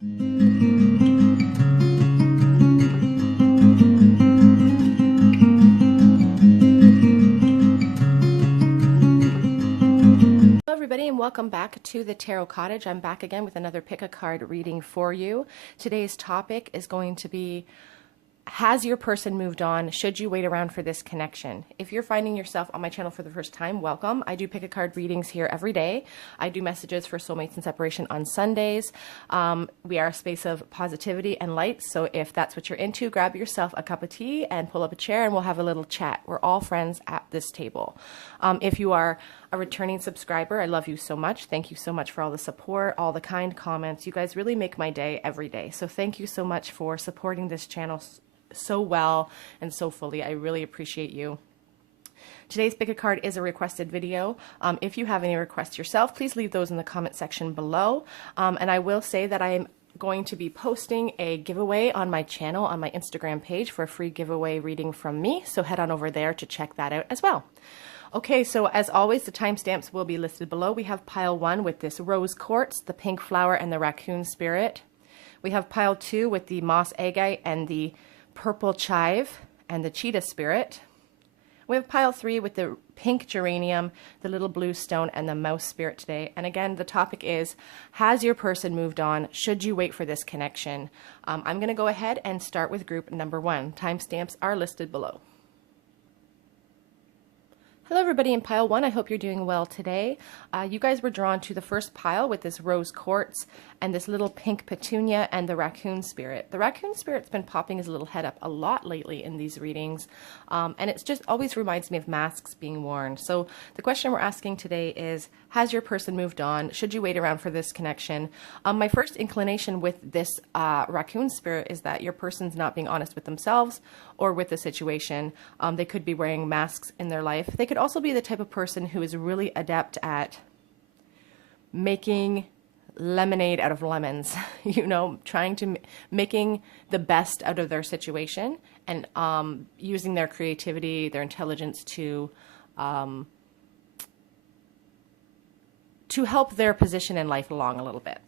Everybody, and welcome back to the Tarot Cottage. I'm back again with another pick a card reading for you. Today's topic is going to be, has your person moved on? Should you wait around for this connection? If you're finding yourself on my channel for the first time, welcome. I do pick a card readings here every day. I do messages for soulmates and separation on Sundays. We are a space of positivity and light. So if that's what you're into, grab yourself a cup of tea and pull up a chair and we'll have a little chat. We're all friends at this table. If you are a returning subscriber, I love you so much. Thank you so much for all the support, all the kind comments. You guys really make my day every day. So thank you so much for supporting this channel so well and so fully. I really appreciate you. Today's pick a card is a requested video. If you have any requests yourself, please leave those in the comment section below. And I will say that I am going to be posting a giveaway on my channel, on my Instagram page, for a free giveaway reading from me. So head on over there to check that out as well. Okay, so as always, the timestamps will be listed below. We have pile 1 with this rose quartz, the pink flower, and the raccoon spirit. We have pile 2 with the moss agate and the purple chive and the cheetah spirit. We have pile 3 with the pink geranium, the little blue stone, and the mouse spirit today. And again, the topic is, has your person moved on? Should you wait for this connection? I'm going to go ahead and start with group number 1. Timestamps are listed below. Hello everybody in pile 1, I hope you're doing well today. You guys were drawn to the first pile with this rose quartz and this little pink petunia and the raccoon spirit. The raccoon spirit's been popping his little head up a lot lately in these readings, and it's just always reminds me of masks being worn. So the question we're asking today is, has your person moved on? Should you wait around for this connection? My first inclination with this raccoon spirit is that your person's not being honest with themselves or with the situation. They could be wearing masks in their life. They could also be the type of person who is really adept at making lemonade out of lemons, you know, making the best out of their situation and using their creativity, their intelligence to help their position in life along a little bit.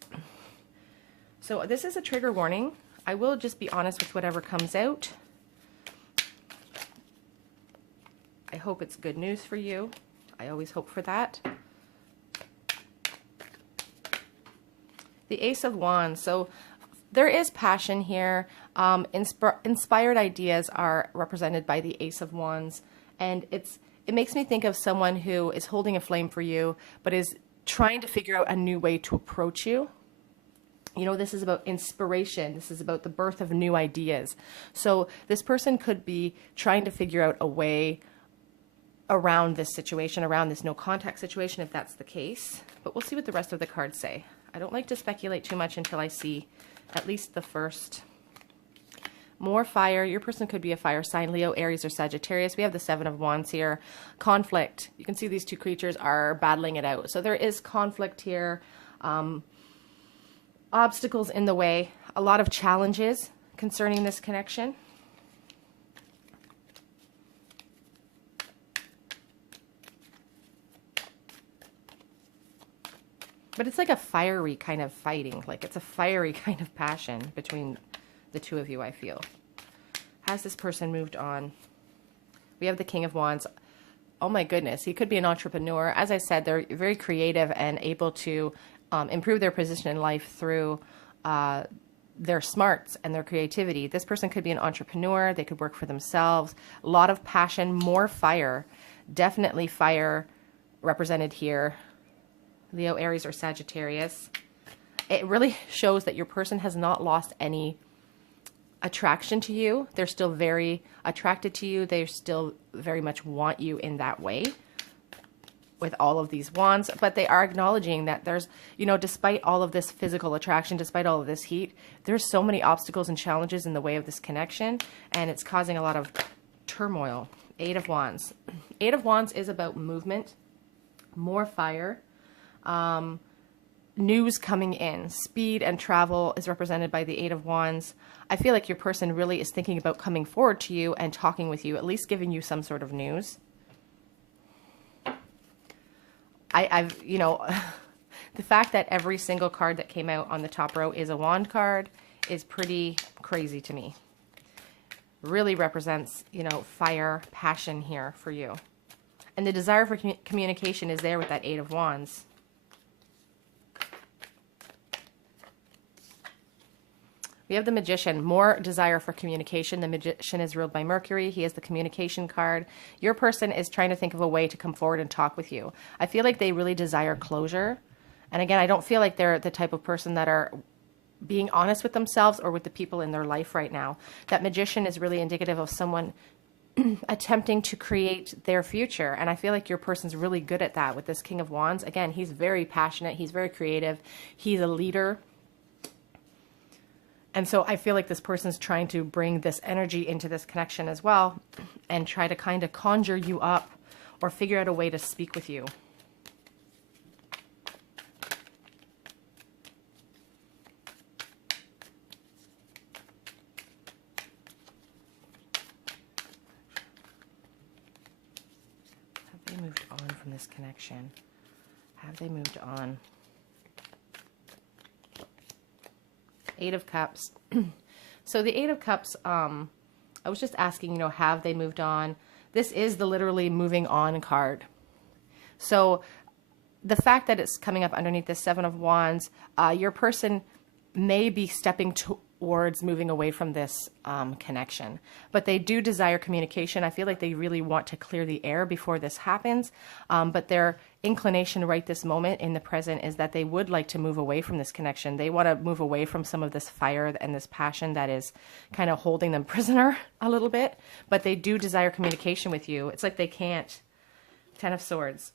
So this is a trigger warning. I will just be honest with whatever comes out. I hope it's good news for you. I always hope for that. The Ace of Wands. So there is passion here. Inspired ideas are represented by the Ace of Wands. And it makes me think of someone who is holding a flame for you, but is trying to figure out a new way to approach you. You know, this is about inspiration. This is about the birth of new ideas. So this person could be trying to figure out a way around this situation, around this no contact situation, if that's the case. But we'll see what the rest of the cards say. I don't like to speculate too much until I see at least the first. More fire. Your person could be a fire sign, Leo, Aries, or Sagittarius. We have the Seven of Wands here. Conflict. You can see these two creatures are battling it out. So there is conflict here. Obstacles in the way. A lot of challenges concerning this connection. But it's like a fiery kind of fighting. Like it's a fiery kind of passion between the two of you, I feel. Has this person moved on? We have the King of Wands. Oh my goodness, he could be an entrepreneur. As I said, they're very creative and able to improve their position in life through their smarts and their creativity. This person could be an entrepreneur. They could work for themselves. A lot of passion, more fire. Definitely fire represented here. Leo, Aries, or Sagittarius. It really shows that your person has not lost any attraction to you. They're still very attracted to you. They still very much want you in that way with all of these wands, but they are acknowledging that there's, you know, despite all of this physical attraction, despite all of this heat, there's so many obstacles and challenges in the way of this connection, and it's causing a lot of turmoil. Eight of Wands. Eight of Wands is about movement, more fire, news coming in. Speed and travel is represented by the Eight of Wands. I feel like your person really is thinking about coming forward to you and talking with you, at least giving you some sort of news. I've, you know, The fact that every single card that came out on the top row is a wand card is pretty crazy to me. Really represents, you know, fire, passion here for you. And the desire for communication is there with that Eight of Wands. We have the Magician, more desire for communication. The Magician is ruled by Mercury. He is the communication card. Your person is trying to think of a way to come forward and talk with you. I feel like they really desire closure. And again, I don't feel like they're the type of person that are being honest with themselves or with the people in their life right now. That Magician is really indicative of someone attempting to create their future. And I feel like your person's really good at that with this King of Wands. Again, he's very passionate. He's very creative. He's a leader. And so I feel like this person's trying to bring this energy into this connection as well and try to kind of conjure you up or figure out a way to speak with you. Have they moved on from this connection? Have they moved on? Eight of Cups. So the Eight of Cups, I was just asking, you know, have they moved on? This is the literally moving on card. So the fact that it's coming up underneath the Seven of Wands, your person may be stepping towards moving away from this connection, but they do desire communication. I feel like they really want to clear the air before this happens, but their inclination right this moment in the present is that they would like to move away from this connection. They want to move away from some of this fire and this passion that is kind of holding them prisoner a little bit, but they do desire communication with you. It's like they can't. Ten of Swords.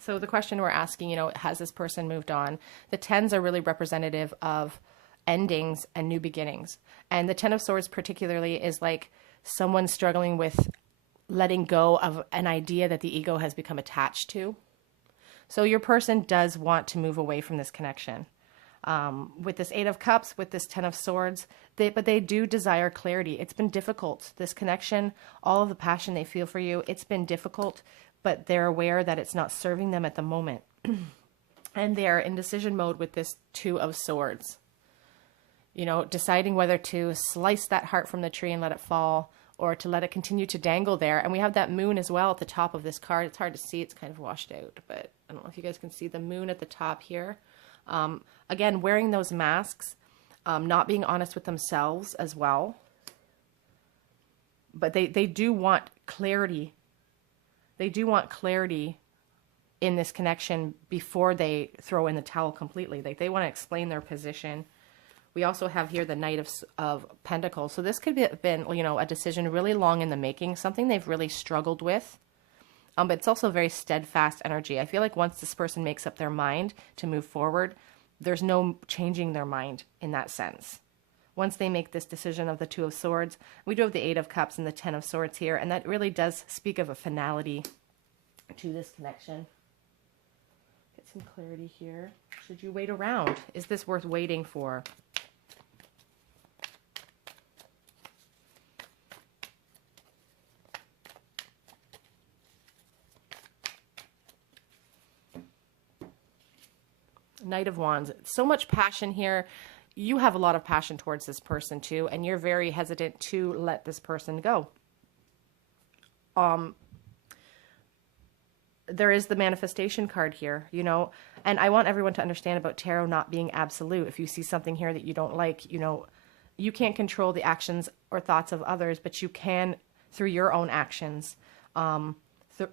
So the question we're asking, you know, has this person moved on? The tens are really representative of endings and new beginnings. And the Ten of Swords particularly is like someone struggling with letting go of an idea that the ego has become attached to. So your person does want to move away from this connection. With this Eight of Cups, with this Ten of Swords, but they do desire clarity. It's been difficult. This connection, all of the passion they feel for you, it's been difficult, but they're aware that it's not serving them at the moment. And they're in decision mode with this Two of Swords. You know, deciding whether to slice that heart from the tree and let it fall, or to let it continue to dangle there. And we have that moon as well at the top of this card. It's hard to see. It's kind of washed out, but I don't know if you guys can see the moon at the top here. Again, wearing those masks, not being honest with themselves as well. But they do want clarity. They do want clarity in this connection before they throw in the towel completely. Like they want to explain their position. We also have here the Knight of Pentacles. So this could have been, you know, a decision really long in the making, something they've really struggled with. But it's also very steadfast energy. I feel like once this person makes up their mind to move forward, there's no changing their mind in that sense. Once they make this decision of the Two of Swords, we do have the Eight of Cups and the Ten of Swords here, and that really does speak of a finality to this connection. Get some clarity here. Should you wait around? Is this worth waiting for? Knight of Wands. So much passion here. You have a lot of passion towards this person too, and you're very hesitant to let this person go. There is the manifestation card here, you know, and I want everyone to understand about tarot not being absolute. If you see something here that you don't like, you know, you can't control the actions or thoughts of others, but you can, through your own actions,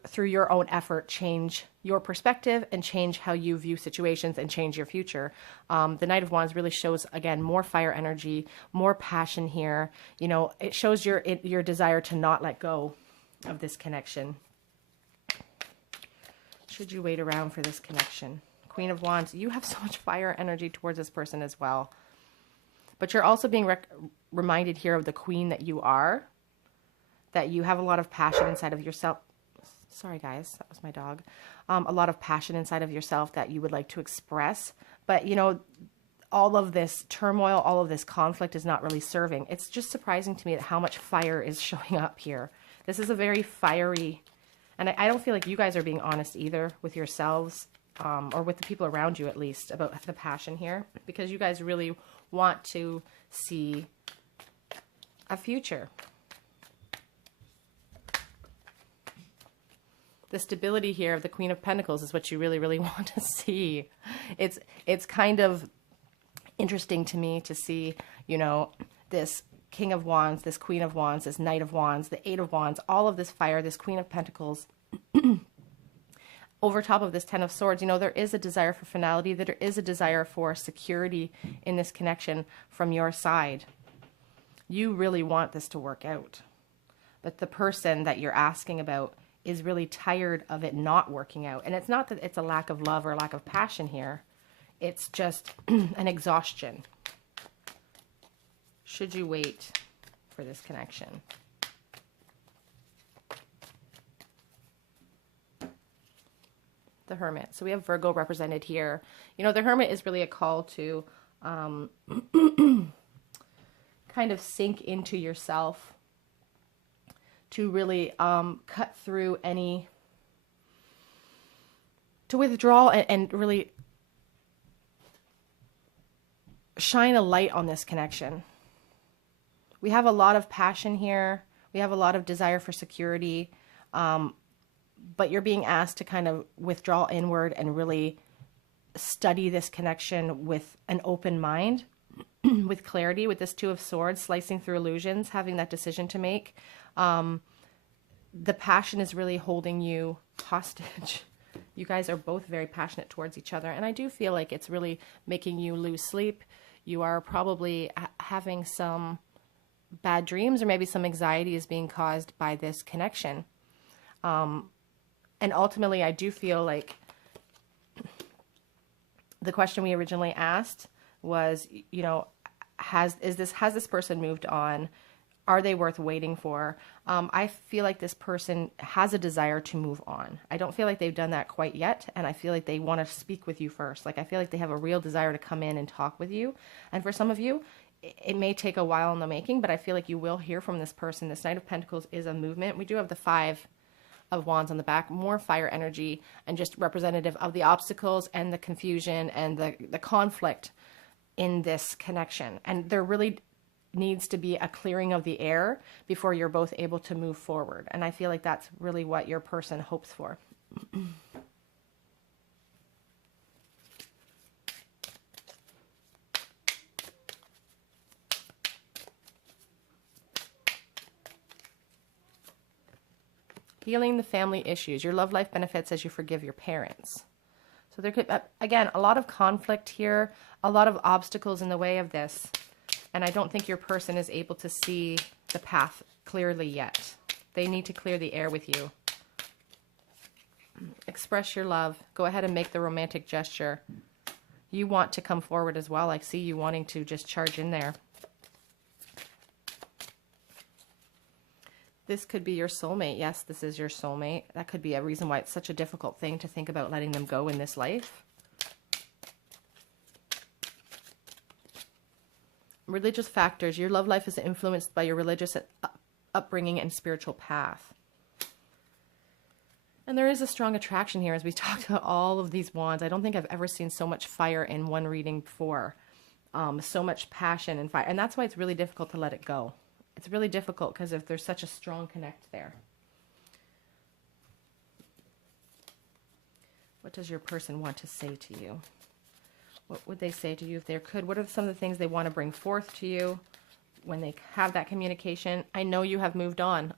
through your own effort, change your perspective and change how you view situations and change your future. The Knight of Wands really shows, again, more fire energy, more passion here. You know, it shows your desire to not let go of this connection. Should you wait around for this connection? Queen of Wands, you have so much fire energy towards this person as well. But you're also being reminded here of the queen that you are, that you have a lot of passion inside of yourself. Sorry, guys, that was my dog. A lot of passion inside of yourself that you would like to express. But, you know, all of this turmoil, all of this conflict is not really serving. It's just surprising to me that how much fire is showing up here. This is a very fiery, and I don't feel like you guys are being honest either with yourselves. or with the people around you at least, about the passion here, because you guys really want to see a future. The stability here of the Queen of Pentacles is what you really, really want to see. It's kind of interesting to me to see, you know, this King of Wands, this Queen of Wands, this Knight of Wands, the Eight of Wands, all of this fire, this Queen of Pentacles. Over top of this Ten of Swords, you know, there is a desire for finality, that there is a desire for security in this connection from your side. You really want this to work out. But the person that you're asking about is really tired of it not working out. And it's not that it's a lack of love or a lack of passion here. It's just an exhaustion. Should you wait for this connection? The Hermit. So we have Virgo represented here. You know, the Hermit is really a call to kind of sink into yourself, to really cut through any, to withdraw and really shine a light on this connection. We have a lot of passion here. We have a lot of desire for security, but you're being asked to kind of withdraw inward and really study this connection with an open mind, with clarity, with this Two of Swords, slicing through illusions, having that decision to make. The passion is really holding you hostage. You guys are both very passionate towards each other, and I do feel like it's really making you lose sleep. You are probably having some bad dreams, or maybe some anxiety is being caused by this connection. And ultimately, I do feel like the question we originally asked was, you know, has this person moved on? Are they worth waiting for? I feel like this person has a desire to move on. I don't feel like they've done that quite yet, and I feel like they want to speak with you first. Like, I feel like they have a real desire to come in and talk with you. And for some of you, it may take a while in the making, but I feel like you will hear from this person. This Knight of Pentacles is a movement. We do have the Five of Wands on the back, more fire energy, and just representative of the obstacles and the confusion and the conflict in this connection. And there really needs to be a clearing of the air before you're both able to move forward. And I feel like that's really what your person hopes for. Healing the family issues. Your love life benefits as you forgive your parents. So there could, again, a lot of conflict here, a lot of obstacles in the way of this. And I don't think your person is able to see the path clearly yet. They need to clear the air with you. Express your love. Go ahead and make the romantic gesture. You want to come forward as well. I see you wanting to just charge in there. This could be your soulmate. Yes, this is your soulmate. That could be a reason why it's such a difficult thing to think about letting them go in this life. Religious factors. Your love life is influenced by your religious upbringing and spiritual path. And there is a strong attraction here as we talked about all of these wands. I don't think I've ever seen so much fire in one reading before. So much passion and fire. And that's why it's really difficult to let it go. It's really difficult because if there's such a strong connect there. What does your person want to say to you? What would they say to you if they could? What are some of the things they want to bring forth to you when they have that communication? I know you have moved on.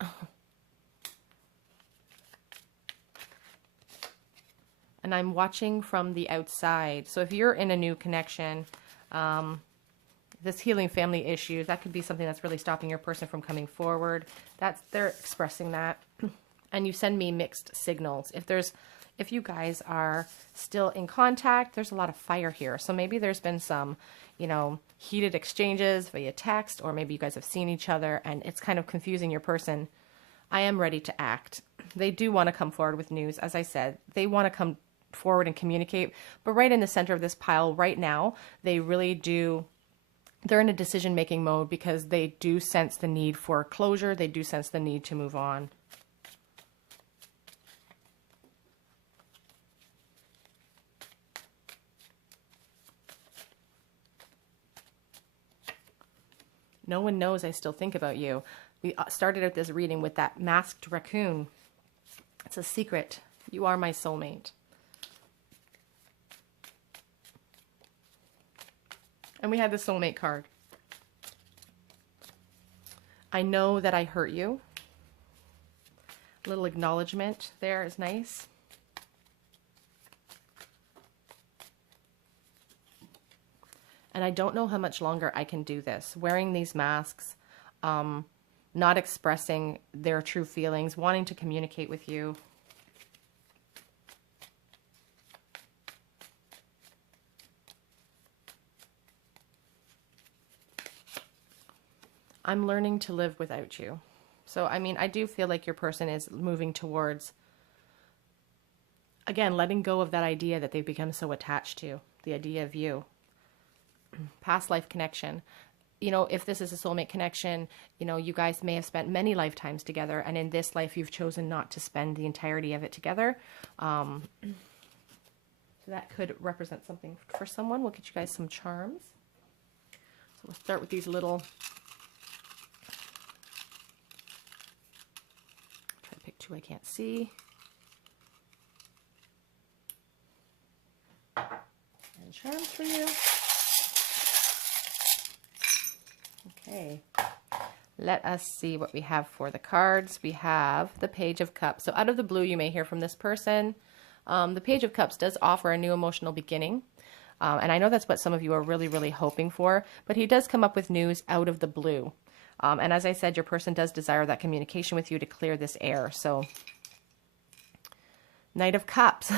And I'm watching from the outside. So if you're in a new connection, this healing family issues, that could be something that's really stopping your person from coming forward. They're expressing that. And you send me mixed signals. If you guys are still in contact, there's a lot of fire here. So maybe there's been some, you know, heated exchanges via text, or maybe you guys have seen each other and it's kind of confusing your person. I am ready to act. They do want to come forward with news. As I said, they want to come forward and communicate, but right in the center of this pile right now, they really do. They're in a decision-making mode because they do sense the need for closure. They do sense the need to move on. No one knows I still think about you. We started out this reading with that masked raccoon. It's a secret. You are my soulmate. And we had the soulmate card. I know that I hurt you. A little acknowledgement there is nice. And I don't know how much longer I can do this. Wearing these masks, not expressing their true feelings, wanting to communicate with you. I'm learning to live without you. So, I mean, I do feel like your person is moving towards, again, letting go of that idea that they've become so attached to, the idea of you. Past life connection. You know, if this is a soulmate connection, you know, you guys may have spent many lifetimes together, and in this life you've chosen not to spend the entirety of it together. So that could represent something for someone. We'll get you guys some charms. So we'll start with these little, try to pick two I can't see. And charms for you. Okay, let us see what we have for the cards. We have the Page of Cups. So out of the blue, you may hear from this person. The Page of Cups does offer a new emotional beginning. And I know that's what some of you are really, really hoping for. But he does come up with news out of the blue. And as I said, your person does desire that communication with you to clear this air. So, Knight of Cups.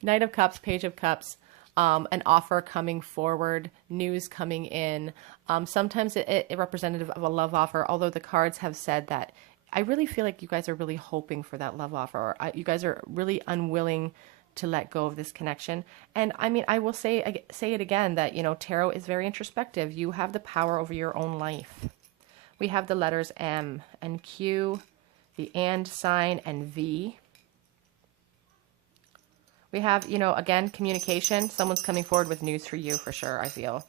Knight of Cups, Page of Cups. An offer coming forward, news coming in. Sometimes it representative of a love offer, although the cards have said that I really feel like you guys are really hoping for that love offer. Or you guys are really unwilling to let go of this connection. And I mean, I will say it again that, you know, tarot is very introspective. You have the power over your own life. We have the letters M and Q, the and sign, and V. We have, you know, again, communication. Someone's coming forward with news for you for sure, I feel.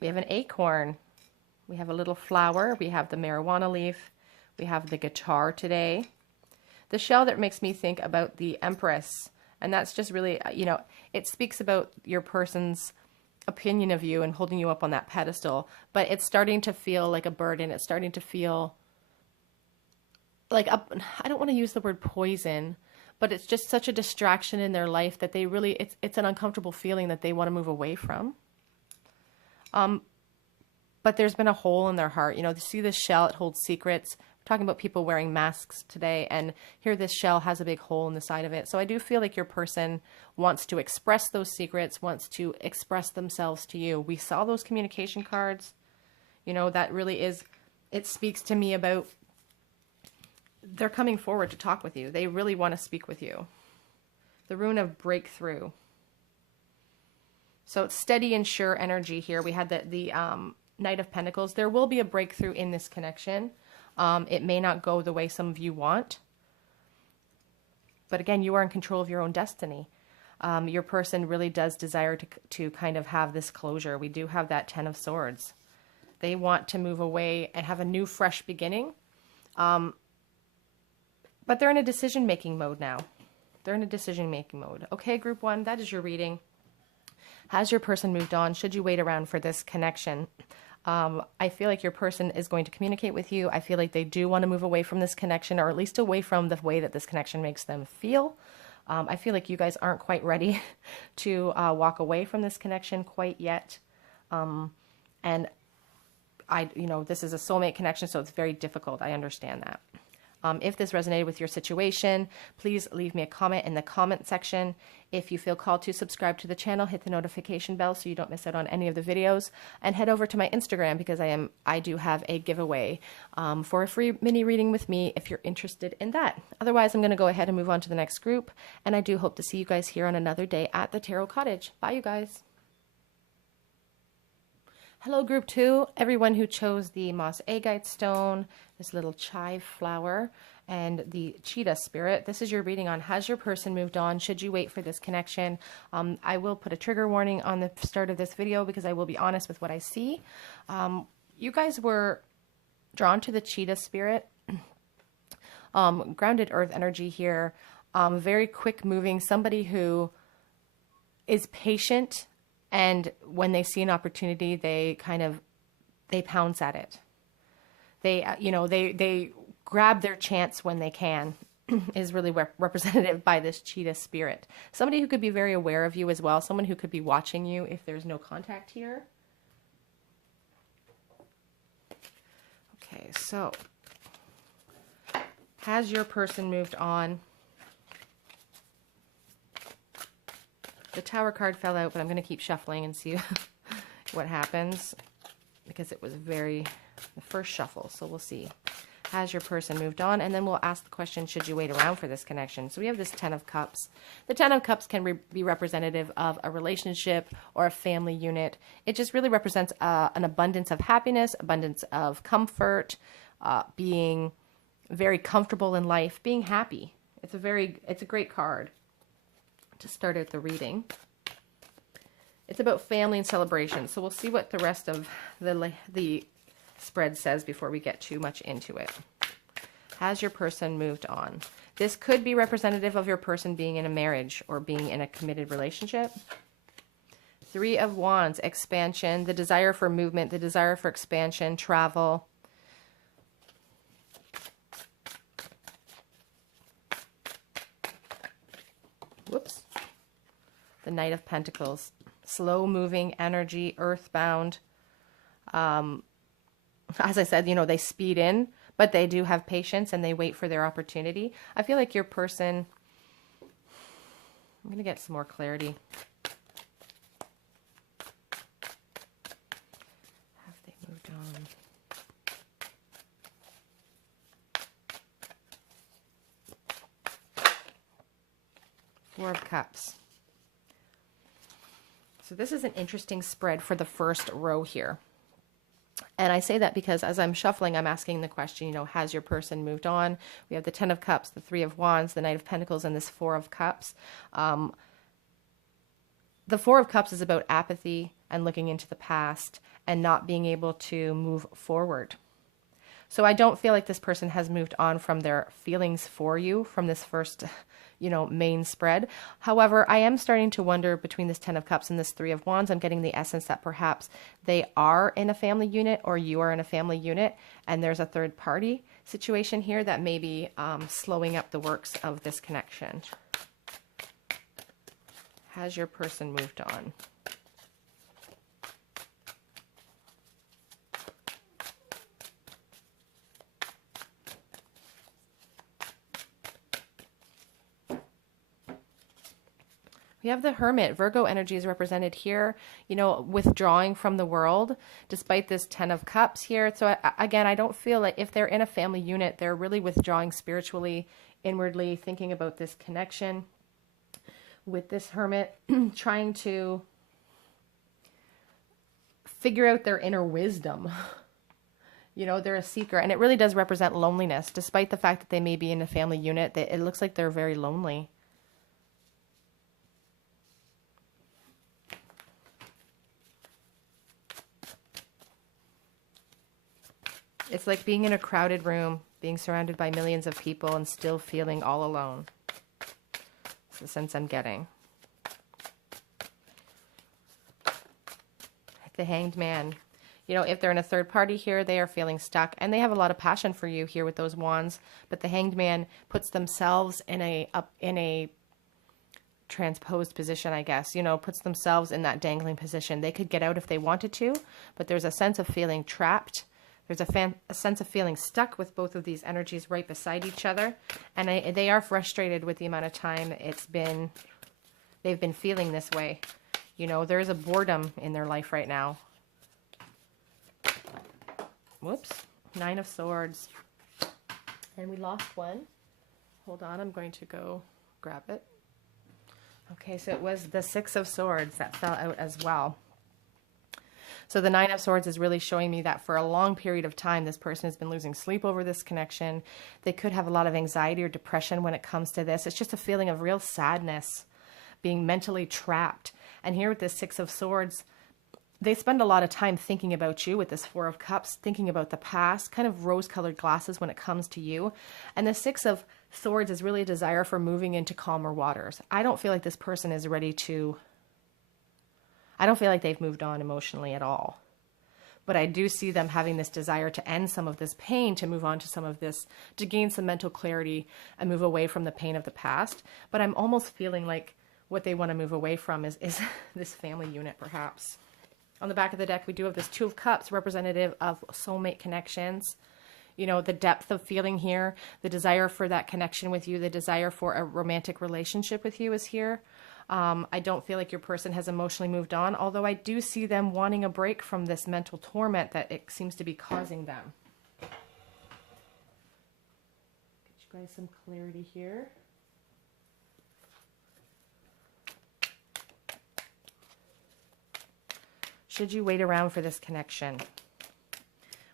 We have an acorn. We have a little flower. We have the marijuana leaf. We have the guitar today. The shell that makes me think about the Empress. And that's just really, you know, it speaks about your person's opinion of you and holding you up on that pedestal. But it's starting to feel like a burden. It's starting to feel like, I don't want to use the word poison, but it's just such a distraction in their life that they really, it's an uncomfortable feeling that they want to move away from. But there's been a hole in their heart. You know, you see this shell, it holds secrets. We're talking about people wearing masks today, and here this shell has a big hole in the side of it. So I do feel like your person wants to express those secrets, wants to express themselves to you. We saw those communication cards. You know, that really is, it speaks to me about they're coming forward to talk with you. They really want to speak with you. The rune of breakthrough. So it's steady and sure energy here. We had the Knight of Pentacles. There will be a breakthrough in this connection. It may not go the way some of you want. But again, you are in control of your own destiny. Your person really does desire to kind of have this closure. We do have that Ten of Swords. They want to move away and have a new, fresh beginning. But they're in a decision-making mode now. They're in a decision-making mode. Okay, group one, that is your reading. Has your person moved on? Should you wait around for this connection? I feel like your person is going to communicate with you. I feel like they do want to move away from this connection, or at least away from the way that this connection makes them feel. I feel like you guys aren't quite ready to walk away from this connection quite yet. And you know, this is a soulmate connection, so it's very difficult. I understand that. If this resonated with your situation, please leave me a comment in the comment section. If you feel called to subscribe to the channel, hit the notification bell so you don't miss out on any of the videos, and head over to my Instagram because I do have a giveaway for a free mini reading with me if you're interested in that. Otherwise, I'm going to go ahead and move on to the next group, and I do hope to see you guys here on another day at the Tarot Cottage. Bye, you guys. Hello, group 2, everyone who chose the moss agate stone, this little chive flower, and the cheetah spirit. This is your reading on has your person moved on? Should you wait for this connection? I will put a trigger warning on the start of this video because I will be honest with what I see. You guys were drawn to the cheetah spirit, grounded earth energy here, very quick moving, somebody who is patient. And when they see an opportunity, they pounce at it. They grab their chance when they can is really representative by this cheetah spirit. Somebody who could be very aware of you as well. Someone who could be watching you if there's no contact here. Okay, so has your person moved on? The Tower card fell out, but I'm going to keep shuffling and see what happens because it was the first shuffle. So we'll see. Has your person moved on? And then we'll ask the question, should you wait around for this connection? So we have this Ten of Cups. The Ten of Cups can be representative of a relationship or a family unit. It just really represents an abundance of happiness, abundance of comfort, being very comfortable in life, being happy. It's a great card to start out the reading. It's about family and celebration. So we'll see what the rest of the spread says before we get too much into it. Has your person moved on? This could be representative of your person being in a marriage or being in a committed relationship. Three of Wands, expansion, the desire for movement, the desire for expansion, travel. Whoops. The Knight of Pentacles, slow moving energy, earthbound. As I said, they speed in, but they do have patience and they wait for their opportunity. I feel like your person, I'm going to get some more clarity. Have they moved on? Four of Cups. So this is an interesting spread for the first row here. And I say that because as I'm shuffling, I'm asking the question, has your person moved on? We have the Ten of Cups, the Three of Wands, the Knight of Pentacles, and this Four of Cups. The Four of Cups is about apathy and looking into the past and not being able to move forward. So I don't feel like this person has moved on from their feelings for you from this first main spread. However, I am starting to wonder between this Ten of Cups and this Three of Wands, I'm getting the essence that perhaps they are in a family unit or you are in a family unit and there's a third party situation here that may be slowing up the works of this connection. Has your person moved on? We have the Hermit. Virgo energy is represented here, withdrawing from the world, despite this Ten of Cups here. So again, I don't feel like if they're in a family unit, they're really withdrawing spiritually, inwardly, thinking about this connection with this Hermit, trying to figure out their inner wisdom. They're a seeker, and it really does represent loneliness, despite the fact that they may be in a family unit. It looks like they're very lonely. It's like being in a crowded room, being surrounded by millions of people and still feeling all alone. That's the sense I'm getting. The Hanged Man. If they're in a third party here, they are feeling stuck. And they have a lot of passion for you here with those wands. But the Hanged Man puts themselves in a transposed position, I guess. Puts themselves in that dangling position. They could get out if they wanted to, but there's a sense of feeling trapped. There's a sense of feeling stuck with both of these energies right beside each other. And they are frustrated with the amount of time they've been feeling this way. There is a boredom in their life right now. Whoops. Nine of Swords. And we lost one. Hold on, I'm going to go grab it. Okay, so it was the Six of Swords that fell out as well. So the Nine of Swords is really showing me that for a long period of time, this person has been losing sleep over this connection. They could have a lot of anxiety or depression when it comes to this. It's just a feeling of real sadness, being mentally trapped. And here with this Six of Swords, they spend a lot of time thinking about you with this Four of Cups, thinking about the past, kind of rose-colored glasses when it comes to you. And the Six of Swords is really a desire for moving into calmer waters. I don't feel like this person is ready to... I don't feel like they've moved on emotionally at all. But I do see them having this desire to end some of this pain, to move on to some of this, to gain some mental clarity and move away from the pain of the past. But I'm almost feeling like what they want to move away from is this family unit, perhaps. On the back of the deck, we do have this Two of Cups, representative of soulmate connections. You know, the depth of feeling here, the desire for that connection with you, the desire for a romantic relationship with you is here. I don't feel like your person has emotionally moved on, although I do see them wanting a break from this mental torment that it seems to be causing them. Get you guys some clarity here. Should you wait around for this connection?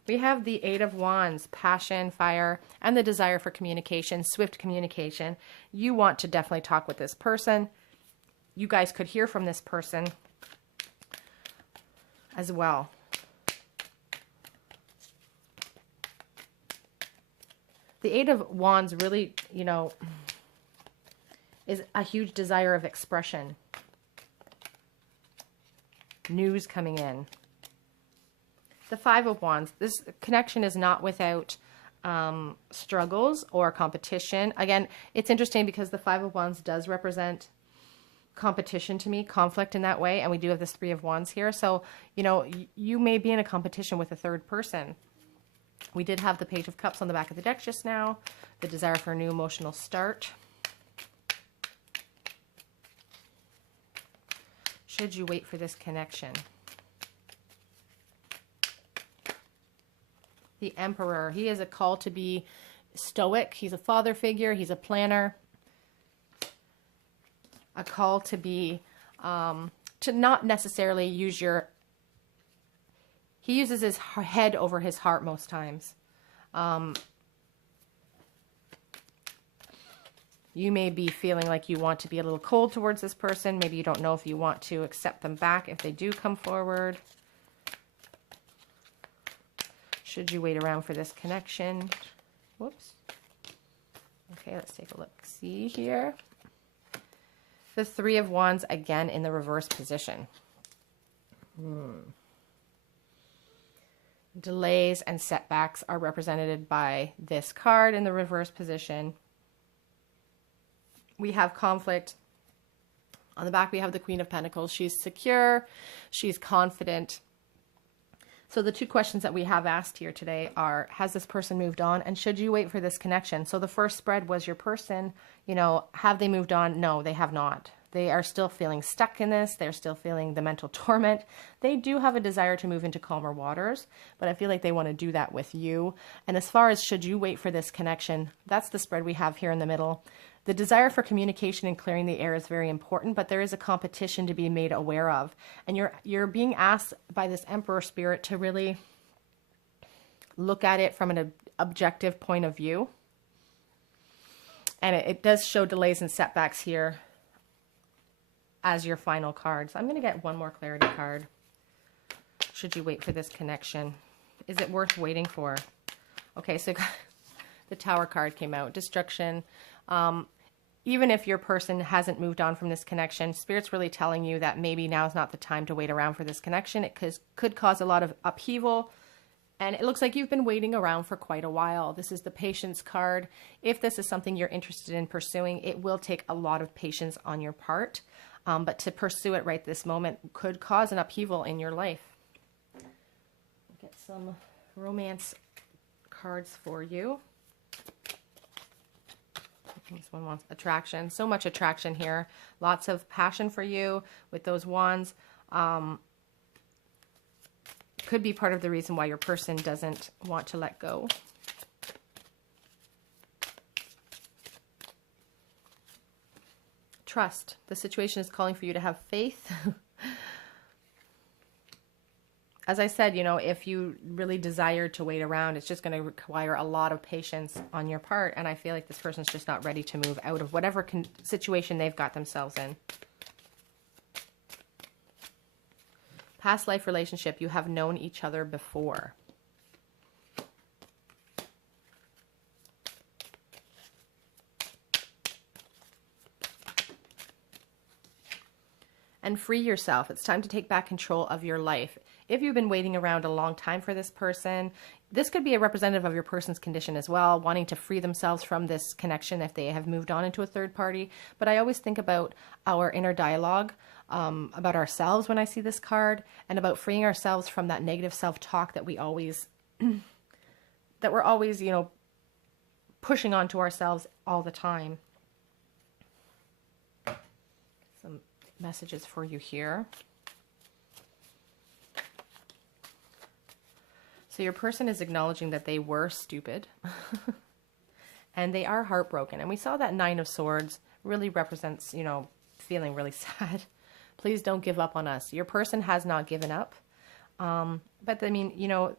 We have the Eight of Wands, passion, fire, and the desire for communication, swift communication. You want to definitely talk with this person. You guys could hear from this person as well. The Eight of Wands really, you know, is a huge desire of expression. News coming in. The Five of Wands, this connection is not without struggles or competition. Again, it's interesting because the Five of Wands does represent competition to me, conflict in that way, and we do have this Three of Wands here. So, you know, you may be in a competition with a third person. We did have the Page of Cups on the back of the deck just now, the desire for a new emotional start. Should you wait for this connection? The Emperor, he is a call to be stoic. He's a father figure. He's a planner. A call to be, to not necessarily use your, he uses his head over his heart most times. You may be feeling like you want to be a little cold towards this person. Maybe you don't know if you want to accept them back if they do come forward. Should you wait around for this connection? Whoops. Okay, let's take a look. See here. The Three of Wands again in the reverse position. Delays and setbacks are represented by this card in the reverse position. We have conflict. On the back, we have the Queen of Pentacles. She's secure. She's confident. So the two questions that we have asked here today are, has this person moved on? And should you wait for this connection? So the first spread was your person, you know, have they moved on? No, they have not. They are still feeling stuck in this. They're still feeling the mental torment. They do have a desire to move into calmer waters, but I feel like they want to do that with you. And as far as should you wait for this connection, that's the spread we have here in the middle. The desire for communication and clearing the air is very important, but there is a competition to be made aware of. And you're being asked by this Emperor spirit to really look at it from an objective point of view. And it does show delays and setbacks here as your final card. So I'm going to get one more clarity card. Should you wait for this connection? Is it worth waiting for? Okay, so the Tower card came out. Destruction. Even if your person hasn't moved on from this connection, Spirit's really telling you that maybe now's not the time to wait around for this connection. It could cause a lot of upheaval. And it looks like you've been waiting around for quite a while. This is the Patience card. If this is something you're interested in pursuing, it will take a lot of patience on your part. But to pursue it right this moment could cause an upheaval in your life. Get some romance cards for you. This one wants attraction. So much attraction here. Lots of passion for you with those wands. Could be part of the reason why your person doesn't want to let go. Trust. The situation is calling for you to have faith. as I said, you know, if you really desire to wait around, it's just going to require a lot of patience on your part. And I feel like this person's just not ready to move out of whatever situation they've got themselves in. Past life relationship, you have known each other before. And free yourself. It's time to take back control of your life. If you've been waiting around a long time for this person, this could be a representative of your person's condition as well, wanting to free themselves from this connection if they have moved on into a third party. But I always think about our inner dialogue, about ourselves when I see this card, and about freeing ourselves from that negative self-talk that we always, that we're always, you know, pushing onto ourselves all the time. Some messages for you here. So your person is acknowledging that they were stupid and they are heartbroken. And we saw that Nine of Swords really represents, you know, feeling really sad. Please don't give up on us. Your person has not given up. But I mean, you know,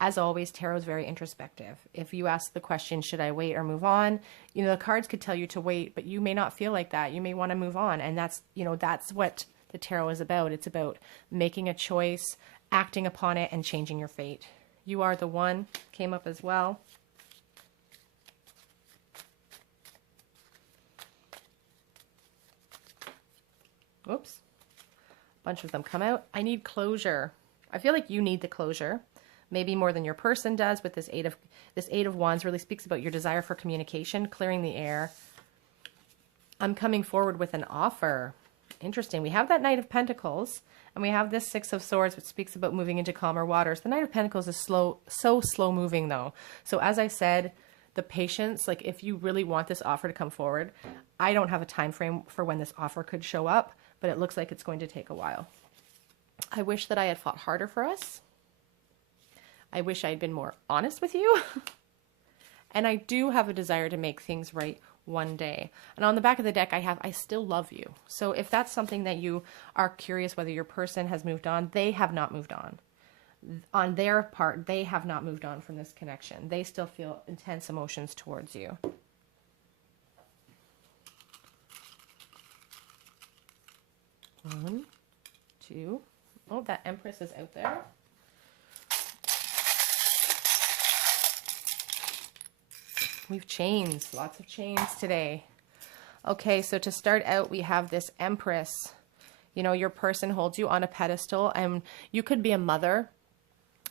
as always, tarot is very introspective. If you ask the question, should I wait or move on? You know, the cards could tell you to wait, but you may not feel like that. You may want to move on. And that's, you know, that's what the tarot is about. It's about making a choice, acting upon it, and changing your fate. You are the one came up as well. Oops. Bunch of them come out. I need closure. I feel like you need the closure. Maybe more than your person does with this Eight of Wands really speaks about your desire for communication, clearing the air. I'm coming forward with an offer. Interesting. We have that Knight of Pentacles, and we have this Six of Swords, which speaks about moving into calmer waters. The Knight of Pentacles is so slow moving though. So as I said, the patience, like if you really want this offer to come forward, I don't have a time frame for when this offer could show up, but it looks like it's going to take a while. I wish that I had fought harder for us. I wish I had been more honest with you. And I do have a desire to make things right one day. And on the back of the deck, I still love you. So if that's something that you are curious whether your person has moved on, they have not moved on. On their part, they have not moved on from this connection. They still feel intense emotions towards you. One, two. Oh, that Empress is out there. We've chains, lots of chains today. Okay, so to start out, we have this Empress. You know, your person holds you on a pedestal, and you could be a mother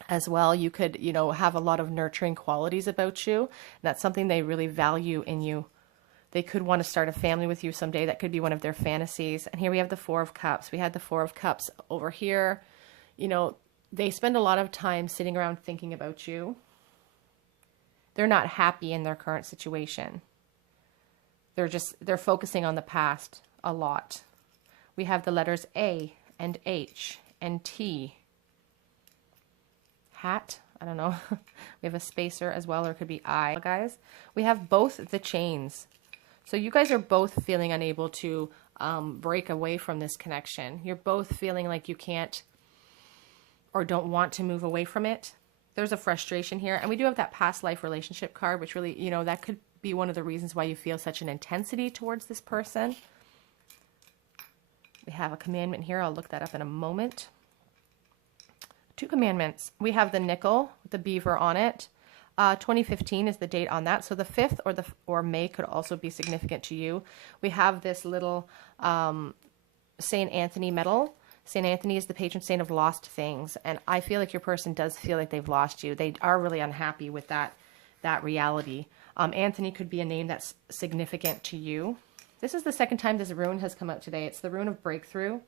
as well. You could, you know, have a lot of nurturing qualities about you. That's something they really value in you. They could want to start a family with you someday. That could be one of their fantasies. And here we have the Four of Cups. We had the Four of Cups over here. You know, they spend a lot of time sitting around thinking about you. They're not happy in their current situation. They're focusing on the past a lot. We have the letters A and H and T. Hat, I don't know. We have a spacer as well, or it could be I, guys. We have both the chains. So you guys are both feeling unable to break away from this connection. You're both feeling like you can't or don't want to move away from it. There's a frustration here. And we do have that past life relationship card, which really, you know, that could be one of the reasons why you feel such an intensity towards this person. We have a commandment here. I'll look that up in a moment. Two commandments. We have the nickel with the beaver on it. 2015 is the date on that. So the 5th or May could also be significant to you. We have this little St. Anthony medal. St. Anthony is the patron saint of lost things. And I feel like your person does feel like they've lost you. They are really unhappy with that reality. Anthony could be a name that's significant to you. This is the second time this rune has come out today. It's the rune of breakthrough.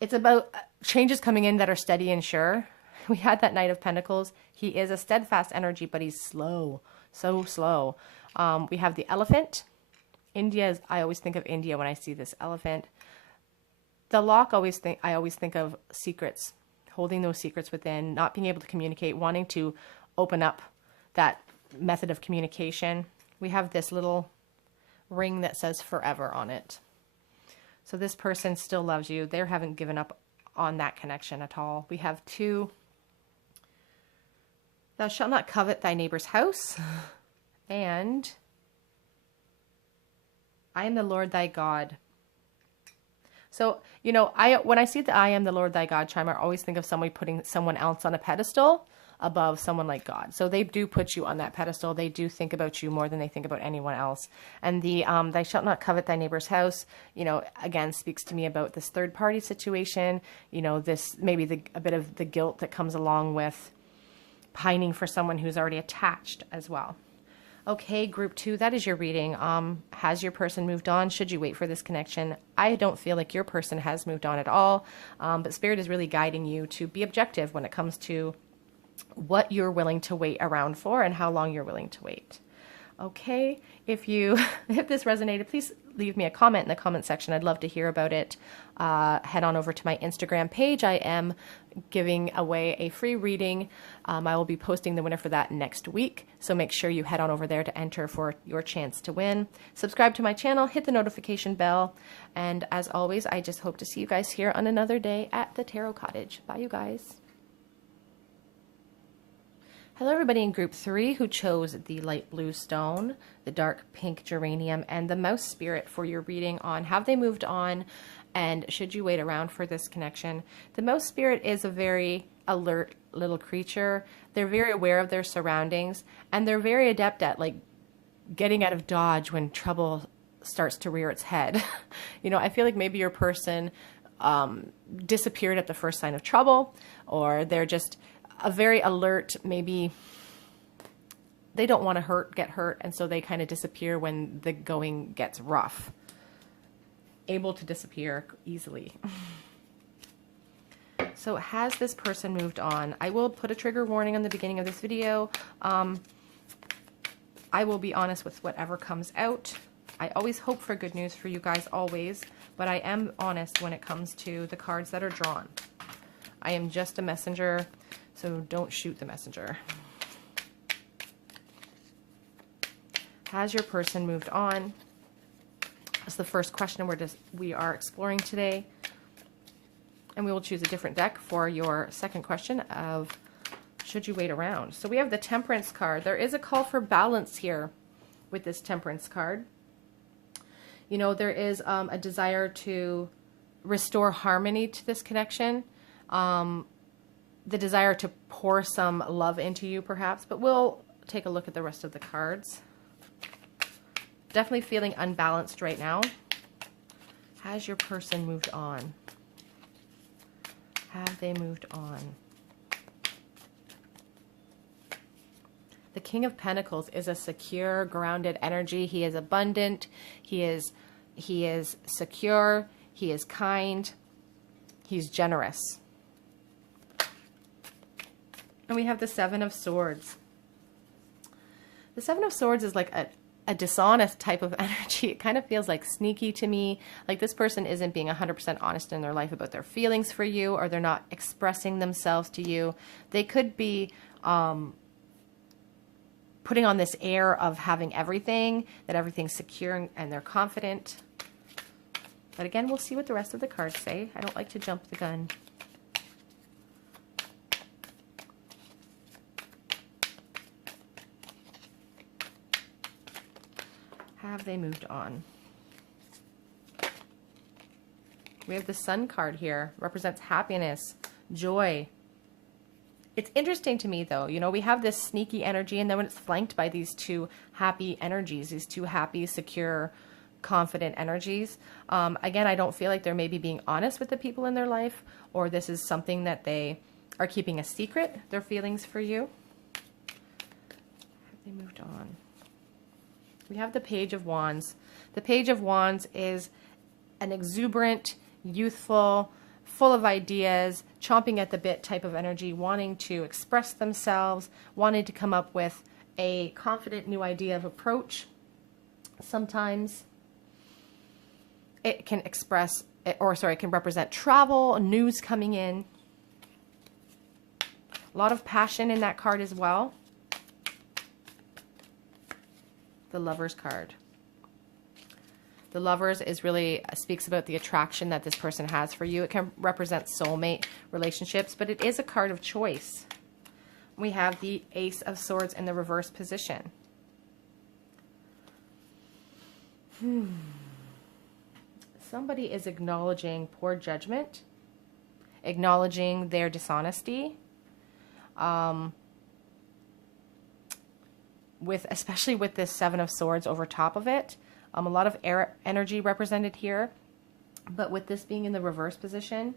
It's about changes coming in that are steady and sure. We had that Knight of Pentacles. He is a steadfast energy, but he's slow. So slow. We have the elephant. I always think of India when I see this elephant. The lock, I always think of secrets, holding those secrets within, not being able to communicate, wanting to open up that method of communication. We have this little ring that says forever on it. So this person still loves you. They haven't given up on that connection at all. We have 2, thou shalt not covet thy neighbor's house, and I am the Lord thy God. So, you know, when I see the I am the Lord thy God chime, I always think of somebody putting someone else on a pedestal above someone like God. So they do put you on that pedestal. They do think about you more than they think about anyone else. And the thou shalt not covet thy neighbor's house, you know, again, speaks to me about this third party situation, you know, this maybe a bit of the guilt that comes along with pining for someone who's already attached as well. Okay, group 2, that is your reading. Has your person moved on? Should you wait for this connection? I don't feel like your person has moved on at all, but Spirit is really guiding you to be objective when it comes to what you're willing to wait around for and how long you're willing to wait. Okay, if this resonated, please leave me a comment in the comment section. I'd love to hear about it. Head on over to my Instagram page. I am giving away a free reading. I will be posting the winner for that next week. So make sure you head on over there to enter for your chance to win. Subscribe to my channel, hit the notification bell. And as always, I just hope to see you guys here on another day at the Tarot Cottage. Bye, you guys. Hello, everybody in group 3 who chose the light blue stone, the dark pink geranium, and the mouse spirit for your reading on have they moved on and should you wait around for this connection. The mouse spirit is a very alert little creature. They're very aware of their surroundings, and they're very adept at like getting out of dodge when trouble starts to rear its head. You know, I feel like maybe your person disappeared at the first sign of trouble, or they're just a very alert, maybe they don't want to get hurt, and so they kind of disappear when the going gets rough. Able to disappear easily. So has this person moved on? I will put a trigger warning on the beginning of this video. I will be honest with whatever comes out. I always hope for good news for you guys, always, but I am honest when it comes to the cards that are drawn. I am just a messenger. So don't shoot the messenger. Has your person moved on? That's the first question we are exploring today. And we will choose a different deck for your second question of should you wait around? So we have the Temperance card. There is a call for balance here with this Temperance card. You know, there is a desire to restore harmony to this connection. The desire to pour some love into you, perhaps, but we'll take a look at the rest of the cards. Definitely feeling unbalanced right now. Has your person moved on? Have they moved on? The King of Pentacles is a secure, grounded energy. He is abundant. He is secure. He is kind. He's generous. And we have the Seven of Swords. The Seven of Swords is like a dishonest type of energy. It kind of feels like sneaky to me. Like this person isn't being 100% honest in their life about their feelings for you, or they're not expressing themselves to you. They could be putting on this air of having everything, that everything's secure and they're confident. But again, we'll see what the rest of the cards say. I don't like to jump the gun. Have they moved on? We have the Sun card here. Represents happiness, joy. It's interesting to me, though. You know, we have this sneaky energy, and then when it's flanked by these two happy energies, these two happy, secure, confident energies. Again, I don't feel like they're maybe being honest with the people in their life, or this is something that they are keeping a secret, their feelings for you. Have they moved on? We have the Page of Wands. The Page of Wands is an exuberant, youthful, full of ideas, chomping at the bit type of energy, wanting to express themselves, wanting to come up with a confident new idea of approach. Sometimes it can it can represent travel, news coming in. A lot of passion in that card as well. The Lover's card. The Lovers is really speaks about the attraction that this person has for you. It can represent soulmate relationships, but it is a card of choice. We have the Ace of Swords in the reverse position. Somebody is acknowledging poor judgment, acknowledging their dishonesty, especially with this Seven of Swords over top of it. A lot of air energy represented here, but with this being in the reverse position,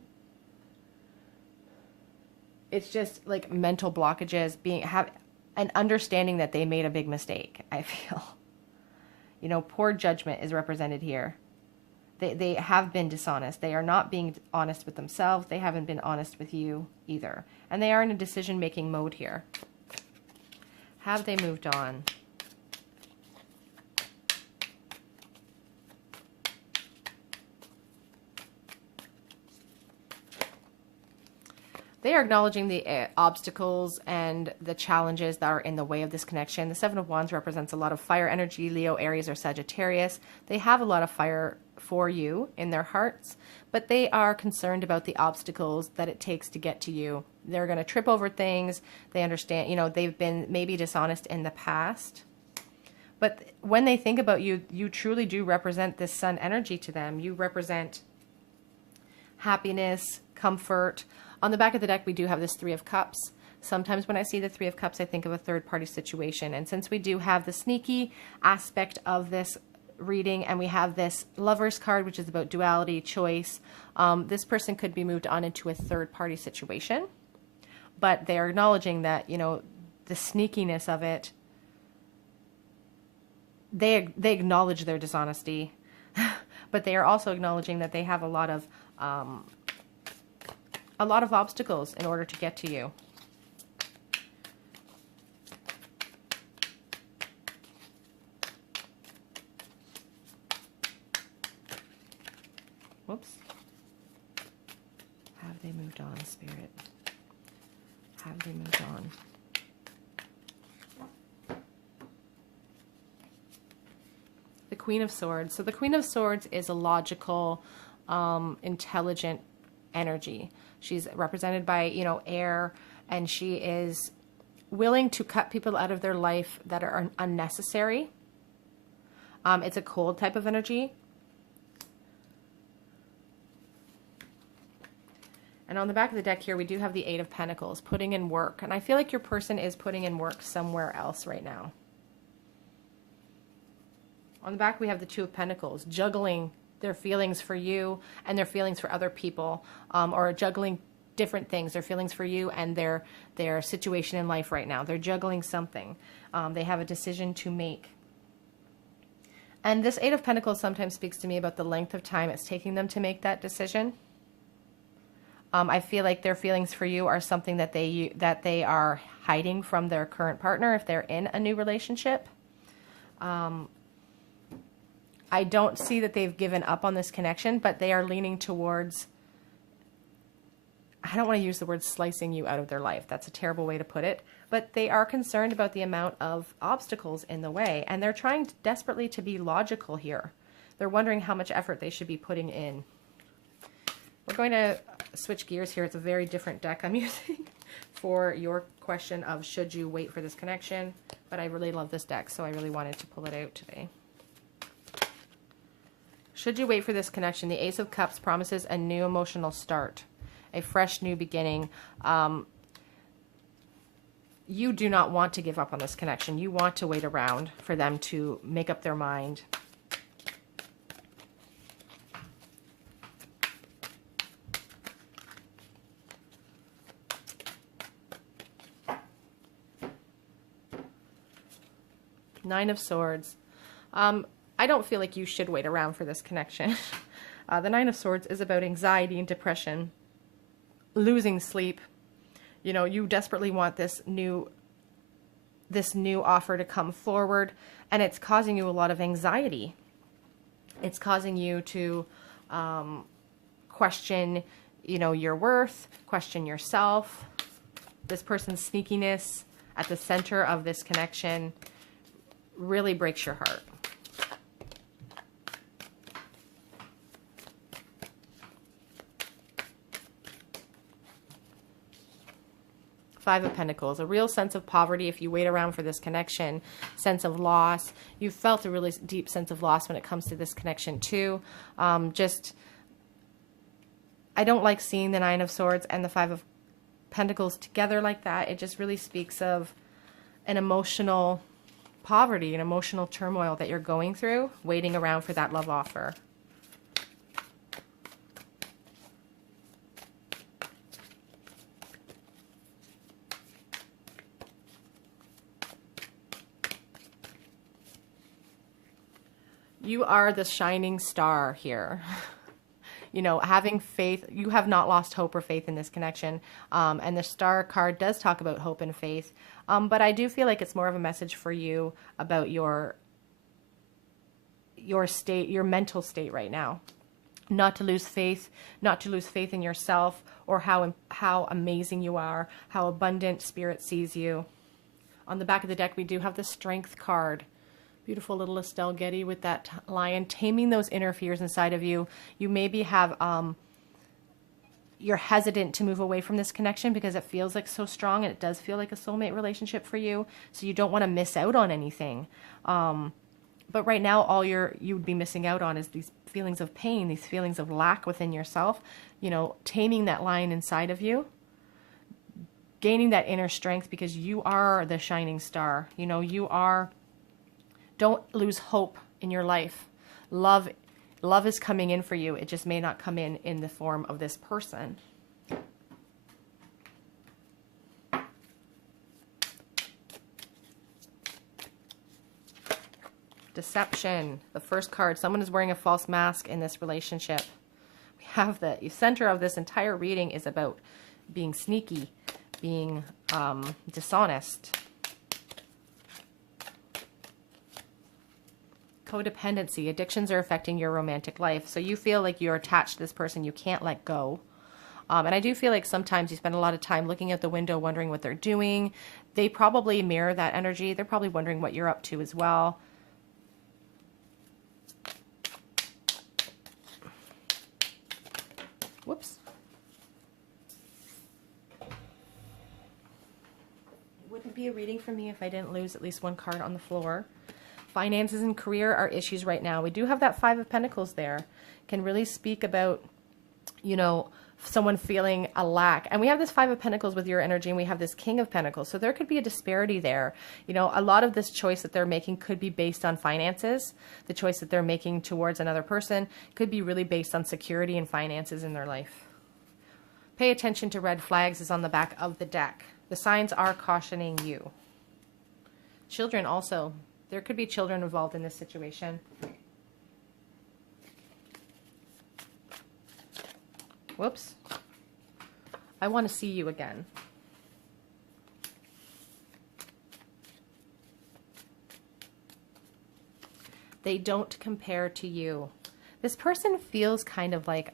it's just like mental blockages, have an understanding that they made a big mistake. I feel, you know, poor judgment is represented here. They have been dishonest. They are not being honest with themselves. They haven't been honest with you either, and they are in a decision-making mode here. Have they moved on? They are acknowledging the obstacles and the challenges that are in the way of this connection. The Seven of Wands represents a lot of fire energy, Leo, Aries, or Sagittarius. They have a lot of fire for you in their hearts, but they are concerned about the obstacles that it takes to get to you. They're going to trip over things. They understand, you know, they've been maybe dishonest in the past. But when they think about you, you truly do represent this sun energy to them. You represent happiness, comfort. On the back of the deck, we do have this Three of Cups. Sometimes when I see the Three of Cups, I think of a third-party situation. And since we do have the sneaky aspect of this reading, and we have this Lovers card, which is about duality, choice, this person could be moved on into a third-party situation. But they are acknowledging that, you know, the sneakiness of it, they acknowledge their dishonesty, but they are also acknowledging that they have a lot of obstacles in order to get to you. Whoops. Have they moved on, Spirit? Have they moved on? The Queen of Swords. So the Queen of Swords is a logical, intelligent energy. She's represented by, you know, air, and she is willing to cut people out of their life that are unnecessary. It's a cold type of energy. And on the back of the deck here, we do have the Eight of Pentacles, putting in work. And I feel like your person is putting in work somewhere else right now. On the back, we have the Two of Pentacles, juggling their feelings for you and their feelings for other people, or juggling different things, their feelings for you and their situation in life right now. They're juggling something. They have a decision to make. And this Eight of Pentacles sometimes speaks to me about the length of time it's taking them to make that decision. I feel like their feelings for you are something that they are hiding from their current partner if they're in a new relationship. I don't see that they've given up on this connection, but they are leaning towards, I don't want to use the word slicing you out of their life. That's a terrible way to put it. But they are concerned about the amount of obstacles in the way, and they're trying desperately to be logical here. They're wondering how much effort they should be putting in. We're going to switch gears here. It's a very different deck I'm using for your question of should you wait for this connection, but I really love this deck, so I really wanted to pull it out today. Should you wait for this connection? The Ace of Cups promises a new emotional start, a fresh new beginning. You do not want to give up on this connection. You want to wait around for them to make up their mind. Nine of Swords. I don't feel like you should wait around for this connection. The Nine of Swords is about anxiety and depression, losing sleep. You know, you desperately want this new offer to come forward, and it's causing you a lot of anxiety. It's causing you to question, you know, your worth, question yourself. This person's sneakiness at the center of this connection really breaks your heart. Five of Pentacles, a real sense of poverty if you wait around for this connection, sense of loss. You felt a really deep sense of loss when it comes to this connection too. I don't like seeing the Nine of Swords and the Five of Pentacles together like that. It just really speaks of an emotional poverty, an emotional turmoil that you're going through, waiting around for that love offer. You are the shining star here. You know, having faith, you have not lost hope or faith in this connection. And the star card does talk about hope and faith. But I do feel like it's more of a message for you about your state, your mental state right now. Not to lose faith, not to lose faith in yourself or how amazing you are, how abundant Spirit sees you. On the back of the deck, we do have the Strength card. Beautiful little Estelle Getty with that lion, taming those inner fears inside of you. You maybe have, you're hesitant to move away from this connection because it feels like so strong and it does feel like a soulmate relationship for you. So you don't want to miss out on anything. But right now, all you would be missing out on is these feelings of pain, these feelings of lack within yourself, you know, taming that lion inside of you, gaining that inner strength because you are the shining star. You know, you are. Don't lose hope in your life. Love is coming in for you. It just may not come in the form of this person. Deception. The first card. Someone is wearing a false mask in this relationship. We have the center of this entire reading is about being sneaky, being dishonest. Codependency. Addictions are affecting your romantic life. So you feel like you're attached to this person. You can't let go. And I do feel like sometimes you spend a lot of time looking out the window, wondering what they're doing. They probably mirror that energy. They're probably wondering what you're up to as well. Whoops. It wouldn't be a reading for me if I didn't lose at least one card on the floor. Finances and career are issues right now. We do have that Five of Pentacles there. Can really speak about, you know, someone feeling a lack. And we have this Five of Pentacles with your energy, and we have this King of Pentacles. So there could be a disparity there. You know, a lot of this choice that they're making could be based on finances. The choice that they're making towards another person could be really based on security and finances in their life. Pay attention to red flags is on the back of the deck. The signs are cautioning you. Children also. There could be children involved in this situation. Whoops. I want to see you again. They don't compare to you. This person feels kind of like,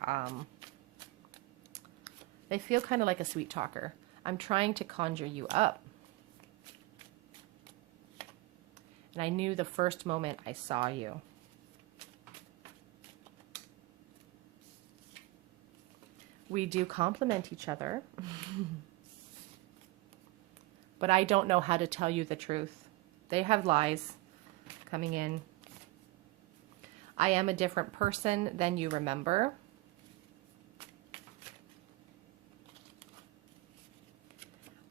they feel kind of like a sweet talker. I'm trying to conjure you up. And I knew the first moment I saw you. We do complement each other. But I don't know how to tell you the truth. They have lies coming in. I am a different person than you remember.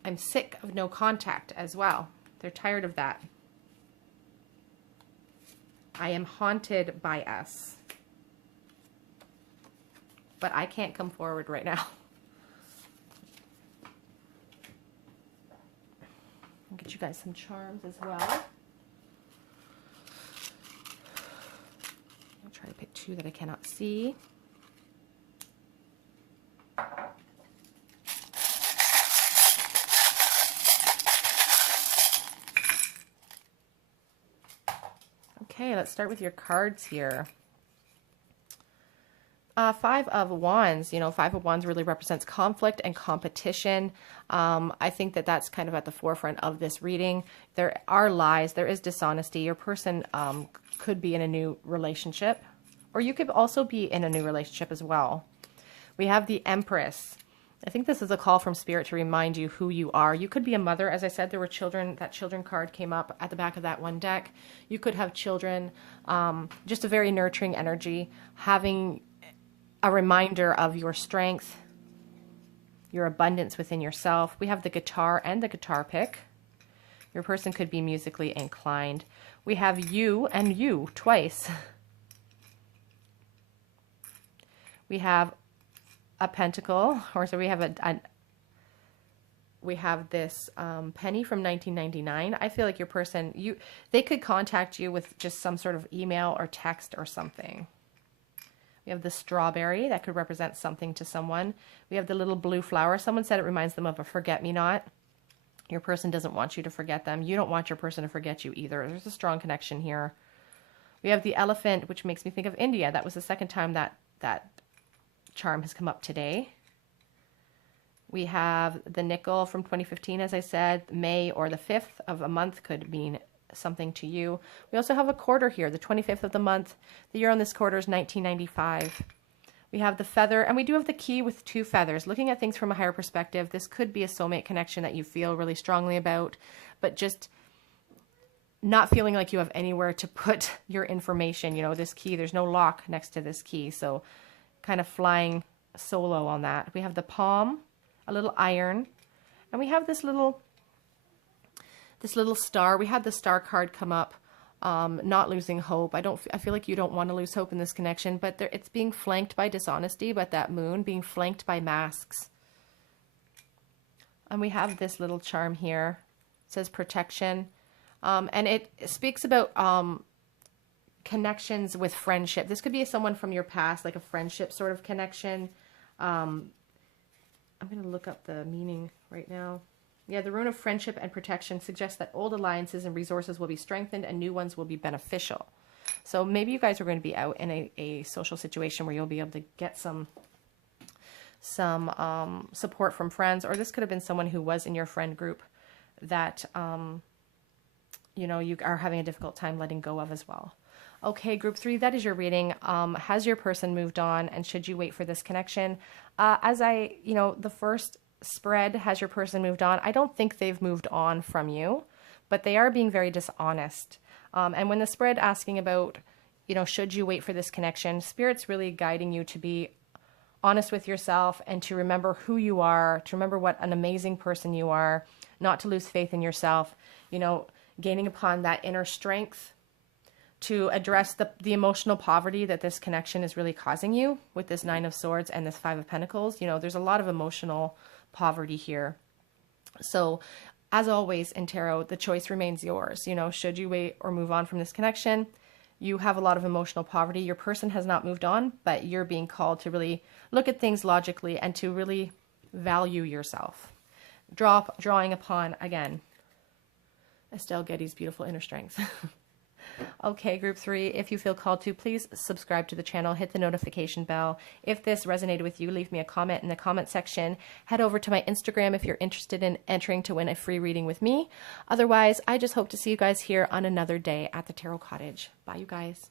I'm sick of no contact as well. They're tired of that. I am haunted by us. But I can't come forward right now. I'll get you guys some charms as well. I'll try to pick two that I cannot see. Okay, let's start with your cards here. Five of Wands. You know, Five of Wands really represents conflict and competition. I think that that's kind of at the forefront of this reading. There are lies. There is dishonesty. Your person could be in a new relationship, or you could also be in a new relationship as well. We have the Empress. I think this is a call from Spirit to remind you who you are. You could be a mother. As I said, there were children. That children card came up at the back of that one deck. You could have children, just a very nurturing energy, having a reminder of your strength, your abundance within yourself. We have the guitar and the guitar pick. Your person could be musically inclined. We have you and you twice. We have a pentacle, or so we have we have this penny from 1999. I feel like your person, they could contact you with just some sort of email or text or something. We have the strawberry that could represent something to someone. We have the little blue flower. Someone said it reminds them of a forget-me-not. Your person doesn't want you to forget them. You don't want your person to forget you either. There's a strong connection here. We have the elephant, which makes me think of India. That was the second time that charm has come up today. We have the nickel from 2015, as I said. May or the 5th of a month could mean something to you. We also have a quarter here, the 25th of the month. The year on this quarter is 1995. We have the feather, and we do have the key with 2 feathers. Looking at things from a higher perspective, this could be a soulmate connection that you feel really strongly about, but just not feeling like you have anywhere to put your information. You know, this key, there's no lock next to this key, so kind of flying solo on that. We have the palm, a little iron, and we have this little star. We had the star card come up, not losing hope. I feel like you don't want to lose hope in this connection, but it's being flanked by dishonesty, but that moon being flanked by masks. And we have this little charm here. It says protection, and it speaks about connections with friendship. This could be someone from your past, like a friendship sort of connection. I'm going to look up the meaning right now. Yeah, the rune of friendship and protection suggests that old alliances and resources will be strengthened and new ones will be beneficial. So maybe you guys are going to be out in a social situation where you'll be able to get some support from friends, or this could have been someone who was in your friend group that, you know, you are having a difficult time letting go of as well. Okay, group 3, that is your reading. Has your person moved on, and should you wait for this connection? The first spread, has your person moved on? I don't think they've moved on from you, but they are being very dishonest. And when the spread asking about, you know, should you wait for this connection, Spirit's really guiding you to be honest with yourself and to remember who you are, to remember what an amazing person you are, not to lose faith in yourself, you know, gaining upon that inner strength to address the emotional poverty that this connection is really causing you with this 9 of Swords and this 5 of Pentacles. You know, there's a lot of emotional poverty here. So as always in tarot, the choice remains yours. You know, should you wait or move on from this connection? You have a lot of emotional poverty. Your person has not moved on, but you're being called to really look at things logically and to really value yourself. Drawing upon, again, Estelle Getty's beautiful inner strength. Okay, group 3, if you feel called to, please subscribe to the channel, hit the notification bell. If this resonated with you, leave me a comment in the comment section. Head over to my Instagram if you're interested in entering to win a free reading with me. Otherwise, I just hope to see you guys here on another day at the Tarot Cottage. Bye, you guys.